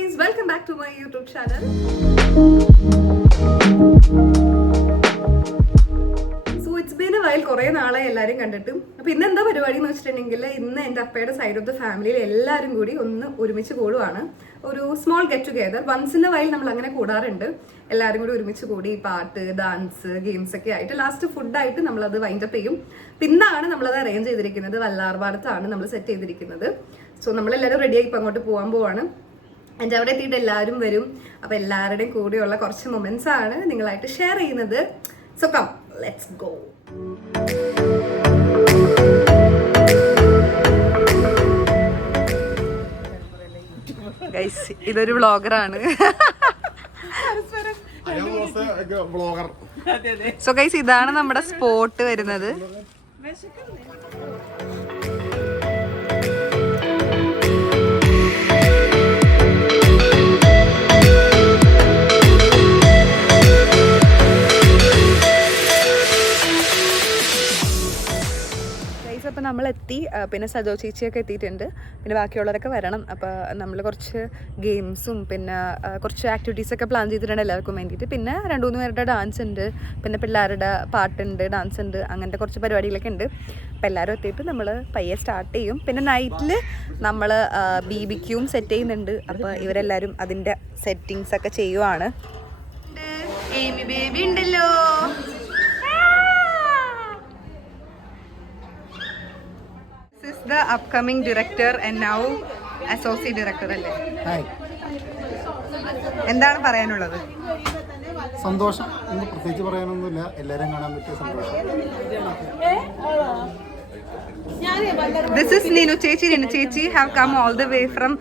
guys, welcome back to my YouTube channel. So it's been a while, കുറേ നാളായി എല്ലാവരും കണ്ടിട്ടും. അപ്പോൾ ഇന്ന് എന്താ പരിപാടി എന്ന് വെച്ചിട്ടുണ്ടെങ്കിൽ ഇന്ന് എൻ്റെ അപ്പയുടെ സൈഡ് ഓഫ് ദ ഫാമിലിയിൽ എല്ലാവരും കൂടി ഒന്ന് ഒരുമിച്ച് കൂടുവാണ്. ഒരു small get together. Once in a while നമ്മൾ അങ്ങനെ കൂടാറുണ്ട്. എല്ലാവരും കൂടി ഒരുമിച്ച് കൂടി പാട്ട്, ഡാൻസ്, ഗെയിംസ് ഒക്കെ ആയിട്ട് ലാസ്റ്റ് ഫുഡായിട്ട് നമ്മളത് വൈൻഡപ്പ് ചെയ്യും. പിന്നാണ് നമ്മളത് അറേഞ്ച് ചെയ്തിരിക്കുന്നത്. വല്ലാർപാടത്താണ് നമ്മൾ സെറ്റ് ചെയ്തിരിക്കുന്നത്. സോ നമ്മളെല്ലാവരും റെഡിയായി ഇപ്പം അങ്ങോട്ട് പോവാണ്. എൻ്റെ അവിടെ എത്തിയിട്ട് എല്ലാവരും വരും. അപ്പോൾ എല്ലാവരുടെയും കൂടെയുള്ള കുറച്ച് മൊമെന്റ്സ് ആണ് നിങ്ങളായിട്ട് ഷെയർ ചെയ്യുന്നത്. So come, let's go. Guys, ഇതൊരു വ്ളോഗറാണ്. സോ ഗൈസ്, ഇതാണ് നമ്മുടെ സ്പോട്ട് വരുന്നത്. അപ്പോൾ നമ്മളെത്തി. പിന്നെ സജോ ചേച്ചിയൊക്കെ എത്തിയിട്ടുണ്ട്. പിന്നെ ബാക്കിയുള്ളവരൊക്കെ വരണം. അപ്പോൾ നമ്മൾ കുറച്ച് ഗെയിംസും പിന്നെ കുറച്ച് ആക്ടിവിറ്റീസൊക്കെ പ്ലാൻ ചെയ്തിട്ടുണ്ട് എല്ലാവർക്കും വേണ്ടിയിട്ട്. പിന്നെ 2-3 പേരുടെ ഡാൻസ് ഉണ്ട്, പിന്നെ പിള്ളേരുടെ പാട്ടുണ്ട്, ഡാൻസ് ഉണ്ട്, അങ്ങനത്തെ കുറച്ച് പരിപാടികളൊക്കെ ഉണ്ട്. അപ്പോൾ എല്ലാവരും എത്തിയിട്ട് നമ്മൾ പയ്യെ സ്റ്റാർട്ട് ചെയ്യും. പിന്നെ നൈറ്റിൽ നമ്മൾ BBQയും സെറ്റ് ചെയ്യുന്നുണ്ട്. അപ്പോൾ ഇവരെല്ലാവരും അതിൻ്റെ സെറ്റിങ്സൊക്കെ ചെയ്യുവാണ്. ഏമി ബേബി ഉണ്ടല്ലോ. This is the upcoming director and now associate director അല്ലേ? എന്താണ് പറയാനുള്ളത്? സന്തോഷം. ഒന്നും പ്രത്യേകിച്ച് പറയാനൊന്നുമില്ല. എല്ലാവരും കാണാൻ പറ്റിയ സന്തോഷം. This is Ninu Chechi. Ninu Chechi have come all the way from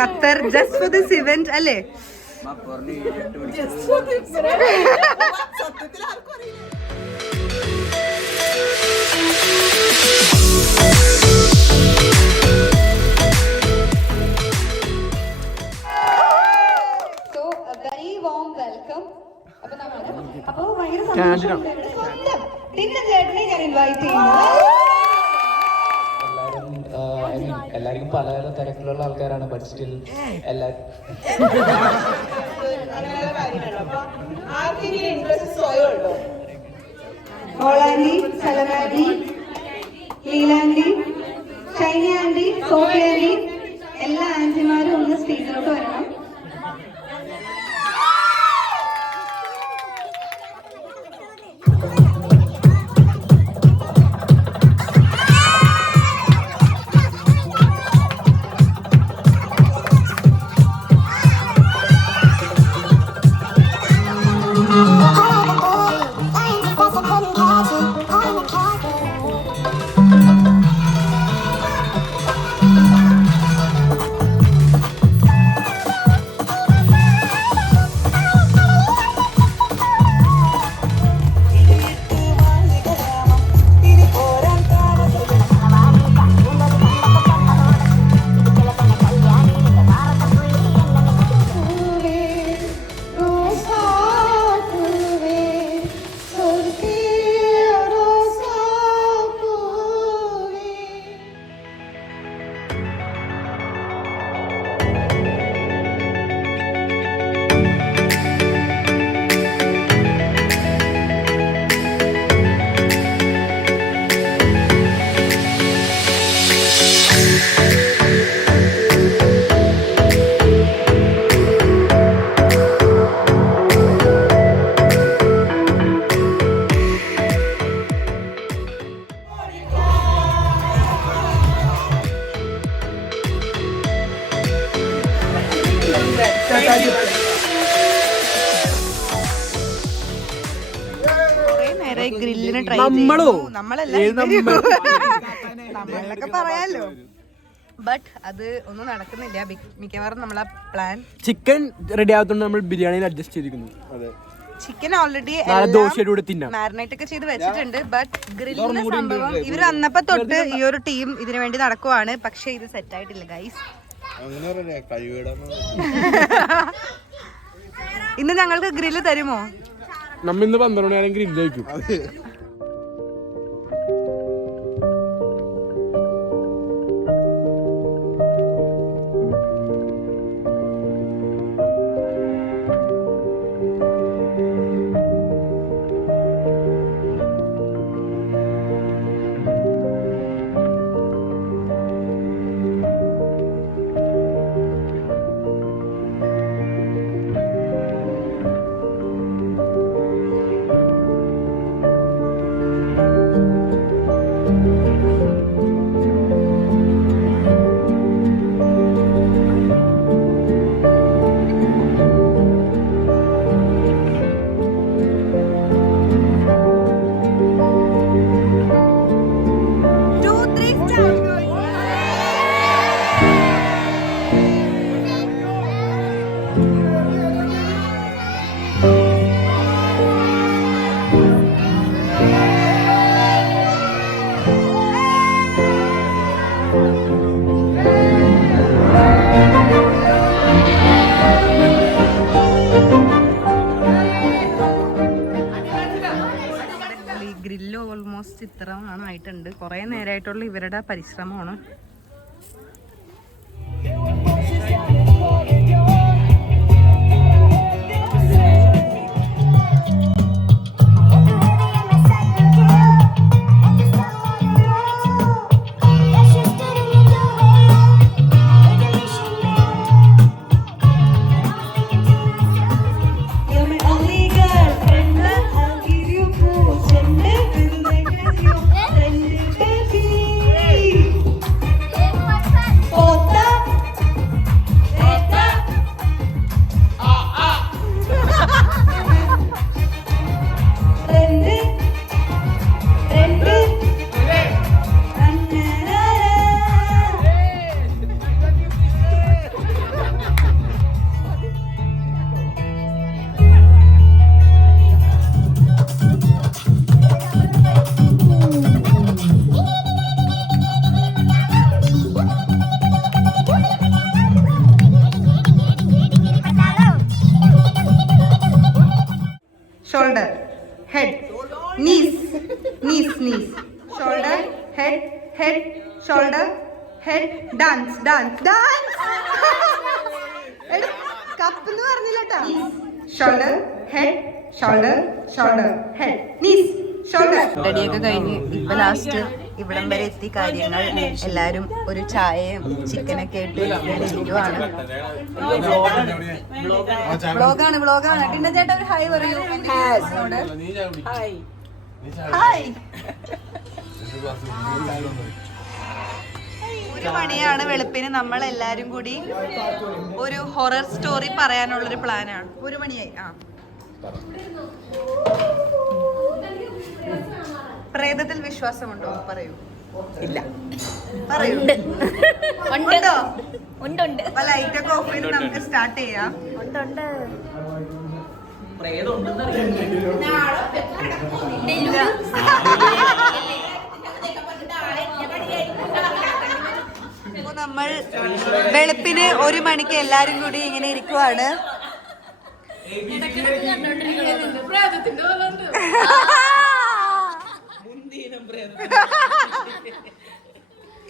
Qatar just for this event അല്ലേ? എല്ലാവർക്കും പല പല തിരക്കിലുള്ള ആൾക്കാരാണ്. ബട്ട് സ്റ്റിൽ ഓളാൻഡി, സലമാൻഡി, ലീലാൻഡി, ഷൈനി ആൻഡി, സോഫി ആൻഡി, എല്ലാ ആൻറ്റിമാരും ഒന്ന് സ്റ്റേജിലോട്ട് വരണം. ഗ്രില്ലിന് ട്രൈ നമ്മളൊക്കെ പറയാലോ. ബട്ട് അത് ഒന്നും നടക്കുന്നില്ല. മിക്കവാറും നമ്മളെ പ്ലാൻ ചിക്കൻ റെഡി ആകത്തോണ്ട് നമ്മൾ ബിരിയാണിയിൽ അഡ്ജസ്റ്റ് ചെയ്തിരിക്കുന്നു. ചിക്കൻ ഓൾറെഡി മാരിനേറ്റ് ഒക്കെ ചെയ്ത് വെച്ചിട്ടുണ്ട്. ബട്ട് ഗ്രില്ലിന്റെ സംഭവം ഇവർ വന്നപ്പോ തൊട്ട് ഈ ഒരു ടീം ഇതിനു വേണ്ടി നടക്കുവാണ്. പക്ഷെ ഇത് സെറ്റ് ആയിട്ടില്ല ഗൈസ്. ഇന്ന് ഞങ്ങൾക്ക് ഗ്രില്ല് തരുമോ? നമ്മ ഇന്ന് 12 മണി ഗ്രില്ല് കഴിക്കും. ഇത്രമാണ് ആയിട്ടുണ്ട്. കുറേ നേരമായിട്ടുള്ള ഇവരുടെ പരിശ്രമമാണ്. Shoulder, head, knees, knees, knees. Shoulder, head, head, shoulder, head. Dance, dance, dance. Cup എന്ന് പറഞ്ഞില്ലട്ടാ. Shoulder, head, shoulder, shoulder, head, knees, shoulder. റെഡിയൊക്കെ കഴിഞ്ഞ് ഇപ്പൊ ലാസ്റ്റ് ഇവിടം വരെ എത്തി കാര്യങ്ങൾ. എല്ലാരും ഒരു ചായയും ചിക്കനൊക്കെ ആയിട്ട് ഇരിക്കുവാണ്. വ്ളോഗാണ്. ടിന്ന ചേട്ടാ ഒരു ഹായ് പറയൂ. ഹായ്. 1 മണിയാണ് വെളുപ്പിന്. നമ്മൾ എല്ലാരും കൂടി ഒരു ഹൊറർ സ്റ്റോറി പറയാനുള്ളൊരു പ്ലാനാണ്. 1 മണിയായി. പ്രേതത്തിൽ വിശ്വാസമുണ്ടോ? പറയൂ. ഇല്ല. പറയൂ. ഉണ്ടോ? ഉണ്ട്. ലൈറ്റൊക്കെ ഓഫ് ചെയ്ത് നമുക്ക് സ്റ്റാർട്ട് ചെയ്യാം. നമ്മൾ വെളുപ്പിന് 1 മണിക്ക് എല്ലാരും കൂടി ഇങ്ങനെ ഇരിക്കുവാണ്.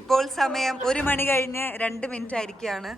ഇപ്പോൾ സമയം 1 മണി കഴിഞ്ഞ് 2 മിനിറ്റ് ആയിരിക്കാണ്.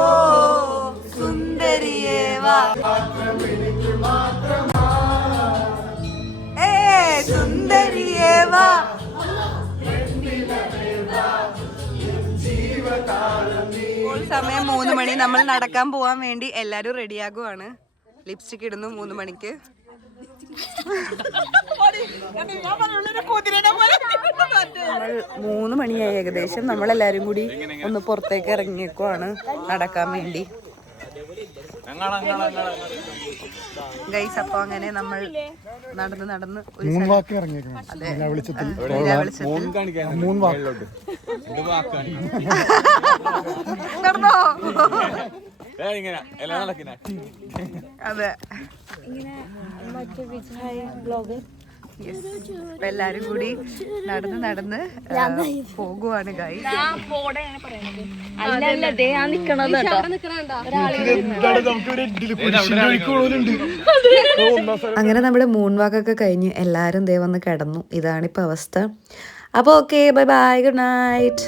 ഓ സുന്ദരിയേ വാ, സുന്ദരിയേ വാ. ഇപ്പോൾ സമയം 3 മണി. നമ്മൾ നടക്കാൻ പോവാൻ വേണ്ടി എല്ലാരും റെഡിയാകുവാണ്. ലിപ്സ്റ്റിക് ഇടുന്നു 3 മണിക്ക്. നമ്മൾ 3 മണിയായി ഏകദേശം. നമ്മളെല്ലാരും കൂടി ഒന്ന് പുറത്തേക്ക് ഇറങ്ങിയേക്കുവാണ് നടക്കാൻ വേണ്ടി. ഗൈസ്, അപ്പൊ അങ്ങനെ നമ്മൾ നടന്ന് അതെ. എല്ലാരും കൂടി നടന്ന് പോകുവാണ് ഗൈസ്. അങ്ങനെ നമ്മുടെ മൂൺ വാക്കൊക്കെ കഴിഞ്ഞ് എല്ലാരും ദേ വന്ന് കിടന്നു. ഇതാണിപ്പോ അവസ്ഥ. അപ്പോൾ okay, bye bye, good night.